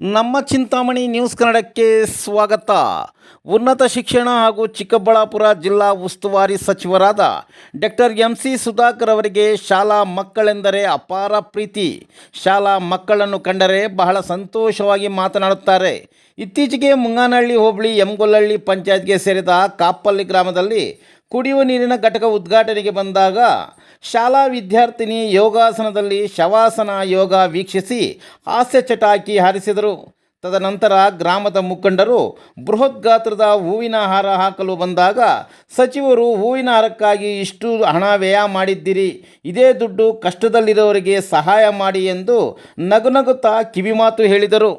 ನಮ್ಮ ಚಿಂತಾಮಣಿ ನ್ಯೂಸ್ ಕನ್ನಡಕ್ಕೆ ಸ್ವಾಗತ. ಉನ್ನತ ಶಿಕ್ಷಣ ಹಾಗೂ ಚಿಕ್ಕಬಳ್ಳಾಪುರ ಜಿಲ್ಲಾ ಉಸ್ತುವಾರಿ ಸಚಿವರಾದ ಡಾಕ್ಟರ್ ಎಂ ಸಿ ಸುಧಾಕರ್ ಅವರಿಗೆ ಶಾಲಾ ಮಕ್ಕಳೆಂದರೆ ಅಪಾರ ಪ್ರೀತಿ. ಶಾಲಾ ಮಕ್ಕಳನ್ನು ಕಂಡರೆ ಬಹಳ ಸಂತೋಷವಾಗಿ ಮಾತನಾಡುತ್ತಾರೆ. ಇತ್ತೀಚೆಗೆ ಮುಂಗಾನಹಳ್ಳಿ ಹೋಬಳಿ ಎಂಗೊಲ್ಲಹಳ್ಳಿ ಪಂಚಾಯತ್ಗೆ ಸೇರಿದ ಕಾಪಲ್ಲಿ ಗ್ರಾಮದಲ್ಲಿ ಕುಡಿಯುವ ನೀರಿನ ಘಟಕ ಉದ್ಘಾಟನೆಗೆ ಬಂದಾಗ ಶಾಲಾ ವಿದ್ಯಾರ್ಥಿನಿ ಯೋಗಾಸನದಲ್ಲಿ ಶವಾಸನ ಯೋಗ ವೀಕ್ಷಿಸಿ ಹಾಸ್ಯ ಚಟಾಕಿ ಹಾರಿಸಿದರು. ತದನಂತರ ಗ್ರಾಮದ ಮುಖಂಡರು ಬೃಹತ್ ಗಾತ್ರದ ಹೂವಿನ ಹಾರ ಹಾಕಲು ಬಂದಾಗ, ಸಚಿವರು ಹೂವಿನ ಹಾರಕ್ಕಾಗಿ ಇಷ್ಟು ಹಣ ವ್ಯಯ ಮಾಡಿದ್ದೀರಿ, ಇದೇ ದುಡ್ಡು ಕಷ್ಟದಲ್ಲಿರೋರಿಗೆ ಸಹಾಯ ಮಾಡಿ ಎಂದು ನಗುನಗುತ್ತಾ ಕಿವಿಮಾತು ಹೇಳಿದರು.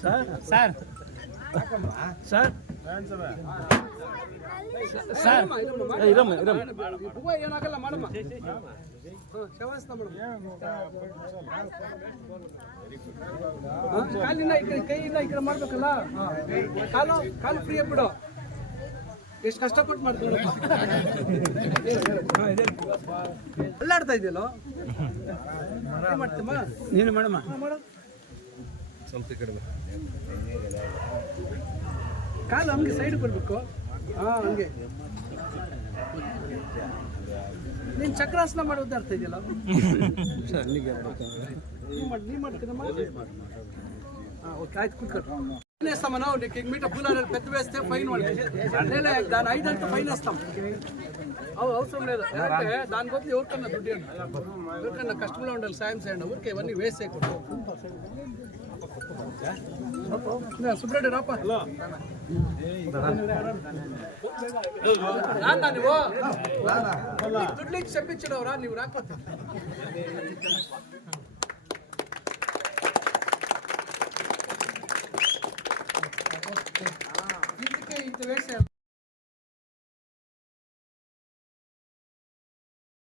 ಸರ್ ಸರ್ ಸರ್ ಸರ್ ಇರಮ್ಮ ಇರಮ್ಮ ಹೂವ ಏನಾಗಲ್ಲ ಮಾಡಮ್ಮ ಹ, ಶವಾಸನ ಮಾಡಮ್ಮ. ಹ, ಕಾಲಿನ ಈ ಕಡೆ ಕೈಯಿಂದ ಈ ಕಡೆ ಮಾಡ್ಬೇಕಲ್ಲ ಹ. ಕಾಲು ಕಾಲು ಫ್ರೀ ಬಿಡು ಎಷ್ಟು ಕಷ್ಟಪಟ್ಟು ಮಾಡ್ಕೊಳ್ಳೋ ಅಲ್ಲಾಡ್ತಾ ಇದೆಯಲ್ಲ? ಮಾಡ್ತಮ್ಮ ನೀನು ಮಾಡಮ್ಮ. ಸ್ವಲ್ಪ ಕಡಿಮೆ ಕಾಲು ಹಂಗೆ ಸೈಡ್ ಬರ್ಬೇಕು. ಹಾ ಹಂಗೆ. ನೀನ್ ಚಕ್ರಾಸನ ಮಾಡೋದು ಅರ್ಥ ಇದೆಯಲ್ಲ? ನೀ ಮಾಡ್ತೀನಿ ಹಾಂ ಓಕೆ ಆಯ್ತು ಕುತ್ಕೊಂಡು వేస్తామన్నా నీకు మీట పూల పెద్ద వేస్తే ఫైన్ వాడికి లే దాని ఐదు అంటే ఫైన్ వేస్తాం అవు అవసరం లేదు అంటే దాని బదులు ఎవరికన్నా దుడ్డు ఇవ్వండి. ఎవరికన్నా కష్టంలో ఉండాలి సాయం చేయండి ఊరికే ఇవన్నీ వేస్ట్ చేయకూడదు నా, సుబ్రెడ్డి రాపా రాందా నువ్వు దుడ్లు ఇచ్చి చెప్పించడవు రా నువ్వు రాకపోతే